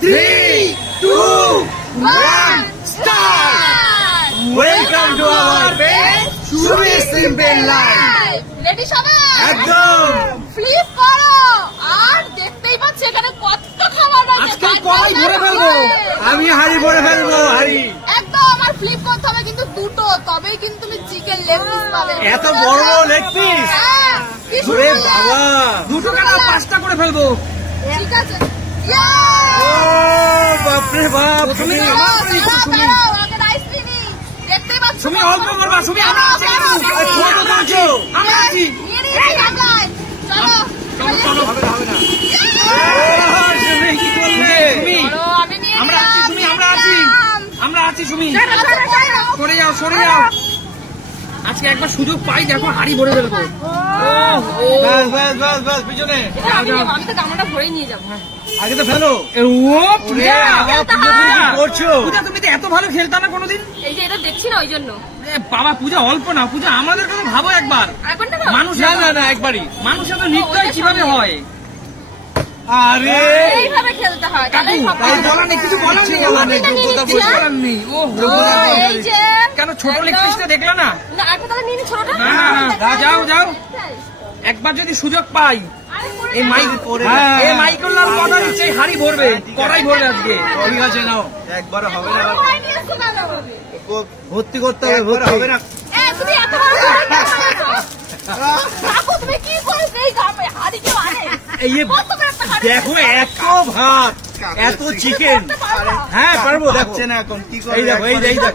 3, 2, 1, start! Welcome to our page, Shubhi Simple Life. Ready সবাই? একদম। Flip করো আর দেখতেই পাচ্ছ এখানে কত খাবার আছে। আজকে কড়াই ভরে ফেলবো। আমি হাড়ি ভরে ফেলবো, হাড়ি। একদম আমার ফ্লিপ করতে হবে কিন্তু দুটো, তবেই কিন্তু তুমি চিকেন লেগ পিস পাবে। এত বড় লেগ পিস? ওরে বাবা, দুটো কেন 5টা করে ফেলবো। ঠিক আছে। ও বাপরে বাপ, তুমি আমার করে দিচ্ছ তুমি। আমাকে রাইস দিনি। দেখতেই পাচ্ছ তুমি অল্প করবা, তুমি আমরা আছি। ছোট করছো, আমরা আছি। চলো চলো, হবে না। কি করলে তুমি? আমরা আছি তুমি, আমরা আছি তুমি। সরে যাও, সরে যাও। আজকে একবার সুযোগ পাই, দেখো হাড়ি ভরে ফেলবো। বাস বাস বাস বাস, পিছনে আমি তো গামলাটা ভরে নিয়ে যাবো। আগে তো ফেলো। ও পূজা, কি করছো? পূজা তুমি তো এত ভালো খেলতা না কোনোদিন। এই যে এটা দেখছি না, ওই জন্য। বাবা পূজা অল্প না, পূজা আমাদের কথা ভাবো একবার। মানুষ না একবারই, মানুষের তো নিশ্চয় কিভাবে হয়। আরে এইভাবে খেলতে হয়। কাকু বলার নেই, কিছু বলার নেই, বলার নেই। ও কেন ছোট লেগ পিসটা দেখলে না? না যাও যাও, একবার যদি সুযোগ পাই এই মাইকেল লাল কথা দিচ্ছে হাড়ি ভরবে, কড়াই ভরবে আজকে। ঠিক আছে নাও, একবার হবে না, ভর্তি করতে হবে, ভর্তি হবে না। দেখো এত ভাত, এত চিকেন। হ্যাঁ পারবো, দেখছে না এখন কি করে। এই দেখো, এই দেখো।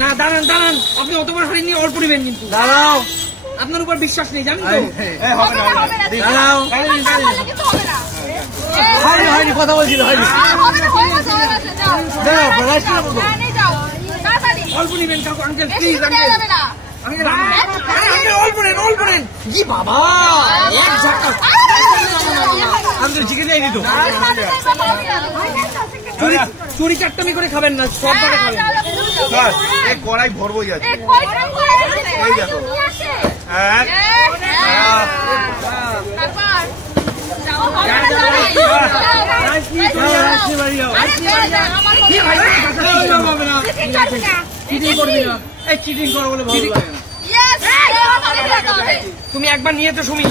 না দাঁড়ান দাঁড়ান, আপনি অত বড় হাড়ি নিয়ে অল্প নেবেন কিন্তু। দাঁড়াও, আপনার উপর বিশ্বাস নেই জানেন তো। দাঁড়াও, হয়নি কথা বলছিল, হয়নি। অল্প নেবেন কাকু, আঙ্কেল প্লিজ, আঙ্কেল অল্প নেন, অল্প নেন। কি বাবা, এক ঝটকা আঙ্কেল চিকেন দিয়ে দিত। চুরি চারটামি করে খাবেন না, সব করে খাবেন। কড়াই ভরবো যাচ্ছে। চিটিং করো বলে ভালো লাগে না। তুমি একবার নিয়ে তো সুমি।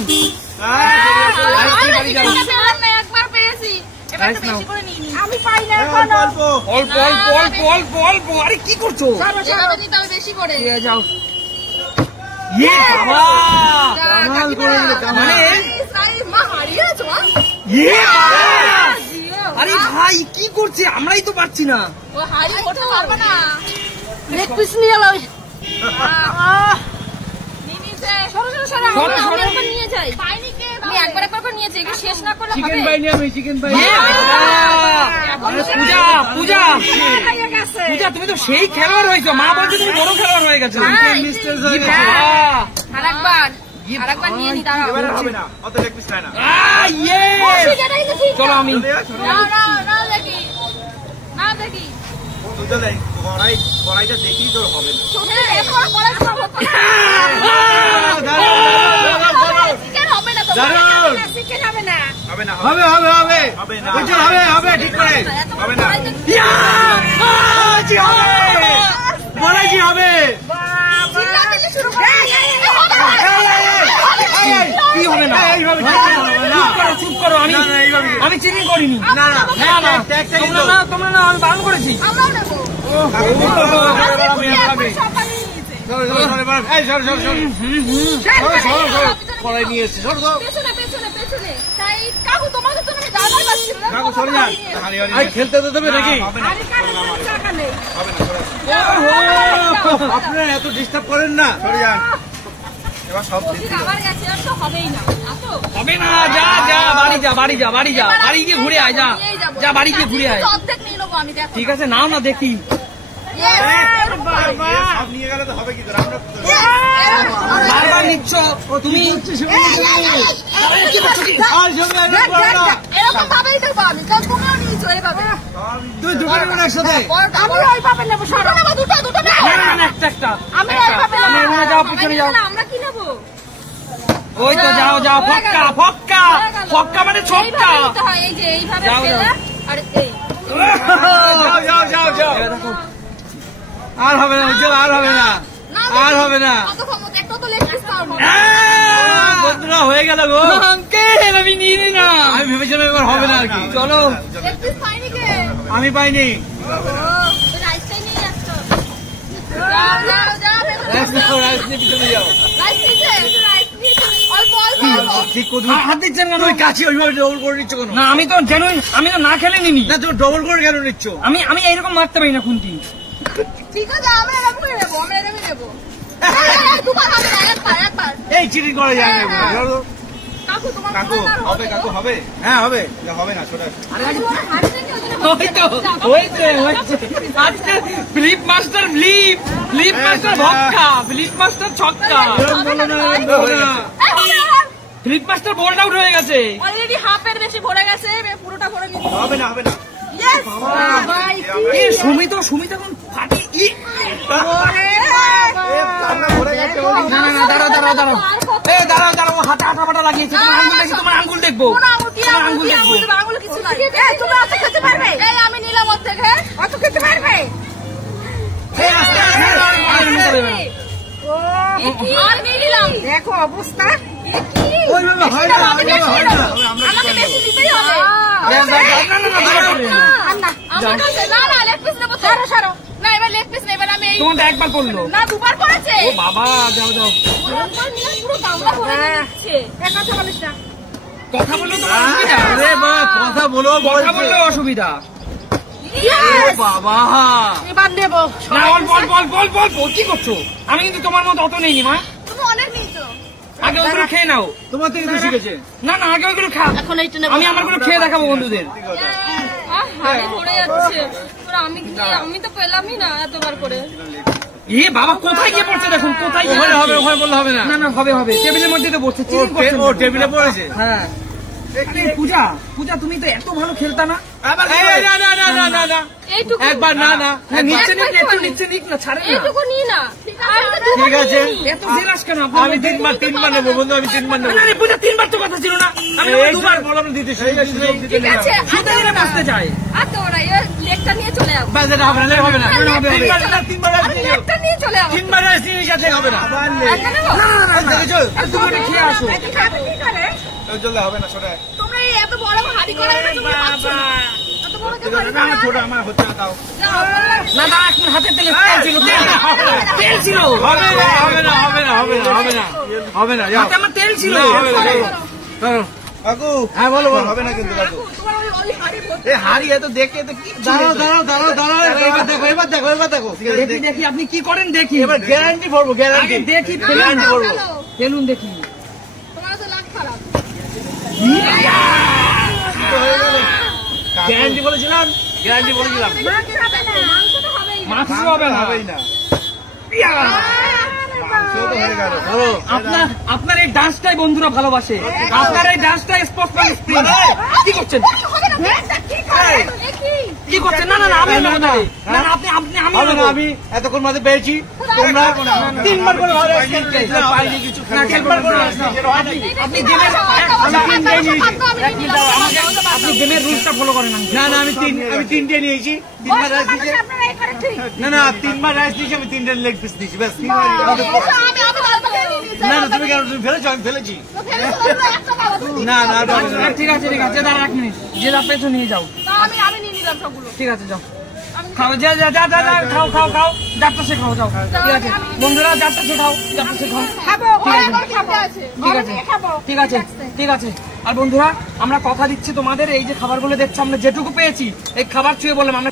একবার পেয়েছি, আমি পাই না। অল্প অল্প অল্প অল্প অল্প। আরে কি করছো? বেশি করে যাও। ইয়ে বাবা, কামাল করে দিলে, কামাল। আরে ভাই কি করছে? আমরাই তো পারছি না। ও হাড়ি করতে পারবে না। লেগ পিস নিয়ে এলো। নিয়ে যাই। আমি একবার করে নিয়েছি, এগুলো শেষ না করলে চিকেন বাই নিয়ে আমি, চিকেন বাই। পূজা পূজা পূজা, তুমি তো সেই খেলোয়াড় হয়েছো। মা বলছে তুমি বড় খেলোয়াড় হয়ে গেছো। আরেকবার নিয়ে নি, দাঁড়াও। হবে না, অত লেগ পিস চাই না। চলো আমি দেখি, না দেখি কড়াইটা দেখি তোর হবে না। হবে হবে হবে হবে না, হবে হবে ঠিক করে হবে না। বলাই কি হবে? কি হবে না? চুপ করো, আমি চিটিং করিনি। না না তোমরা না, আমি বারণ করেছি। কড়াই নিয়ে এসছে, খেলতে তো দেবে নাকি? আপনারা এত ডিস্টার্ব করেন না। হবে না, যা যা বাড়ি যা, বাড়ি যা, বাড়ি যা, বাড়ি গিয়ে ঘুরে আয়, যা যা বাড়ি গিয়ে ঘুরে আয়। ঠিক আছে নাও না দেখি। বারবার নিচ্ছ তুমি। তুই দুটো নেবেন একসাথে? একটা একটা। যাও পিছনে যাও। আমরা কি নেবো? ওই তো যাও যাও, ফক্কা ফক্কা ফক্কা মানে ছক্কা। এই যে এইভাবে যাও, খেলে, যাও। আর এই যাও যাও যাও যাও। আর হবে না উজ্জ্বল, আর হবে না, আর হবে না। কত ক্ষমতা, একটা তো লেগ পিস পারবো। বন্ধুরা হয়ে গেল গো। আঙ্কেল আমি নিয়ে নিলাম। আমি ভেবেছিলাম এবার হবে না আর কি। চলো। লেগ পিস পাইনি কে? আমি পাইনি। রাইসটাই নিয়ে যাচ্ছ। যাও যাও যাও, রাইস নাও, রাইস নিয়ে পিছনে যাও। রাইস নিচে, রাইস নিচে। অল্প অল্প অল্প। ঠিক করে হাত দিচ্ছেন কেন? তুই কাছে ওইভাবে ডবল করে নিচ্ছ কেন? না আমি তো জেনুইন, আমি তো না খেলে নিনি। না তুমি ডবল করে কেন নিচ্ছ? আমি এইরকম মারতে পারি না খুন্তি। ঠিক আছে, আমরা এরকম করে নেবো, আমরা এরকমই নেবো। দুবার হবে না, একবার একবার। এই চিটিং করা যায় না। কাকু তোমার কাকু হবে, কাকু হবে। হ্যাঁ হবে, হবে না ছোট। আজকে flip master flip, flip master ভক্কা, ফ্লিপ মাস্টার ছক্কা, ফ্লিপ মাস্টার বোল্ড আউট হয়ে গেছে। অলরেডি হাফের বেশি ভরে গেছে, এবার পুরোটা ভরে নিতে হবে। হবে না, হবে না। Yes! এই সুমিত এখন ফাটে। না না না, দাঁড়াও দাঁড়াও দাঁড়াও, এই দাঁড়াও দাঁড়াও, হাতে আটা ফাটা লাগিয়েছে। তোমার আঙ্গুল দেখি, তোমার আঙ্গুল দেখবো, তোমার আঙ্গুল দেখবো। আঙুল কিছু নাই। এই তুমি অত খেতে পারবে? এই আমি নিলাম ওর থেকে। অত খেতে পারবে? এই আস্তে আস্তে, আর নিতে পারবে না। আর নিয়ে নিলাম। দেখো অবস্থা। ওইভাবে হয় না, ওইভাবে হয় না। আমাকে বেশি দিতেই হবে। না না না, দাঁড়াও। আমার কাছে না না, লেগ পিস নেবো। সারো সারো। না এবার লেগ পিস নেই, এবার আমি এই তোমারটা একবার করলো। না দুবার করেছে। ও বাবা, যাও যাও। একবার নিয়ে পুরো গামলা ভরে দিচ্ছে। এক কথা বলিস না। কথা বললেও তোমার অসুবিধা। আরে মা, কথা বলো, কথা বললেও অসুবিধা। বাবা। এবার নেবো। না বল বল বল বল বল বল, কি করছো? আমি কিন্তু তোমার মতো অত নেইনি মা। তুমি অনেক নিয়েছো। আগে ওগুলো খেয়ে নাও। তোমার থেকে তো শিখেছে। না না, আগে ওগুলো খা। এখন এইটা নেবো। আমি আমার গুলো খেয়ে দেখাবো বন্ধুদের। হাড়ি ভরে যাচ্ছে। আমি তো পেলামই না এতবার করে। এ বাবা, কোথায় গিয়ে পড়ছে দেখুন, কোথায় গিয়ে ওখানে হবে, পড়ছে। ওখানে বললে হবে না। না না, হবে হবে, টেবিলের মধ্যে তো বসছে। ও টেবিলে পড়েছে। হ্যাঁ। আরে পূজা, পূজা তুমি তো এত ভালো খেলতা না। এই, না না না না না না। এইটুকু একবার না না। নিচ্ছে নিক, একটু নিচ্ছে নিক না, ছাড়ে না। এইটুকু নিই না। ঠিক আছে। এত জেলাস কেন? আমি তিনবার নেবো বন্ধু, আমি তিনবার নেবো। না রে পূজা, তিনবার তো কথা ছিল না। আমি তোমায় দুবার বললাম দিতে ঠিক আছে। শুধু এনে বসতে চাই। আর তো ওরা এবার লেগটা নিয়ে চলে যাবো। হবে না, হবে না, হবে না। হবে, হবে। তিনবার আর লেগটা নিয়ে চলে যাবো। তিনবার সাথে হবে না। একটা নেবো? চল আর তুমি এটা খেয়ে আসো। এটা খাবে কি করে? চললে হবে না ছোট। তোমরা এই এত বড় হাড়ি করে এটা তুমি পাচ্ছ না। এত বড় যে হাড়ি না ছোট, আমার হচ্ছে না তাও। যাও বললাম। না না, এখন হাতের তেলে তেল ছিল, তেল ছিল। হবে না, হবে না, হবে না, হবে না, হবে না, হবে না। যাও। হাতে আমার তেল ছিল। না, হবে না, চলো। কাকু, হ্যাঁ বলো, হবে না কিন্তু কাকু। তোমার ওই হাড়ি ভর্তি। এই হাড়ি এত দেখে তো কি? দাঁড়াও দাঁড়াও দাঁড়াও দাঁড়াও, এবার দেখো, এবার দেখো, এবার দেখো। দেখি দেখি আপনি কি করেন দেখি। এবার গ্যারান্টি ভরবো, গ্যারান্টি আগে দেখি, গ্যারান্টি ভরবো। ফেলুন দেখি। তোমার তো লাগ খারাপ। গ্যারান্টি বলেছিলাম, গ্যারান্টি বলেছিলাম। মাংস হবে না। মাংস তো হবেই না। মাছ হবে না। হবেই না। মাংস তো হয়ে গেল। ধরো। আপনার এই ডান্সটাই বন্ধুরা ভালোবাসে। আপনার এই ডান্সটা স্পোর্টস ম্যান স্প্রিং। কি করছেন? হবে না। ব্যাগটা কি করে? দেখি। কি করছেন? না না না, আমি না না না, আপনি আপনি আমি হবে না, আমি এতক্ষণ মাঝে পেয়েছি। তোমরা তিনবার করে ভালো পাইনি কিছু। না, তিনবার করে আপনি গেমের আপনি গেমের রুলসটা ফলো করেন না। না না, আমি তিনটে নিয়েছি। তিনবার রাইস দিয়েছি। আপনারা এই করে ঠিক। না না, তিনবার রাইস দিয়েছি, আমি তিনটে লেগ পিস দিয়েছি। ব্যাস আমি না না, তুমি কেন? তুমি ফেলেছো? আমি ফেলেছি। একটা বাবা তুমি। না না, ঠিক আছে ঠিক আছে, দাঁড়া এক মিনিট, যে যা পেয়েছো নিয়ে যাও। আমি নিয়ে নিলাম সবগুলো। ঠিক আছে যাও, খাও, যা যা যা যা যা, খাও খাও খাও, যাত্রা শেখাও, যাও। ঠিক আছে বন্ধুরা, যাত্রা শেখাও, যাত্রা শেখাও। খাবো, খাবো আছে। ঠিক আছে ঠিক আছে ঠিক আছে। আর বন্ধুরা, আমরা কথা দিচ্ছি তোমাদের, এই যে খাবারগুলো দেখছো, আমরা যেটুকু পেয়েছি এই খাবার ছুঁয়ে বললাম আমরা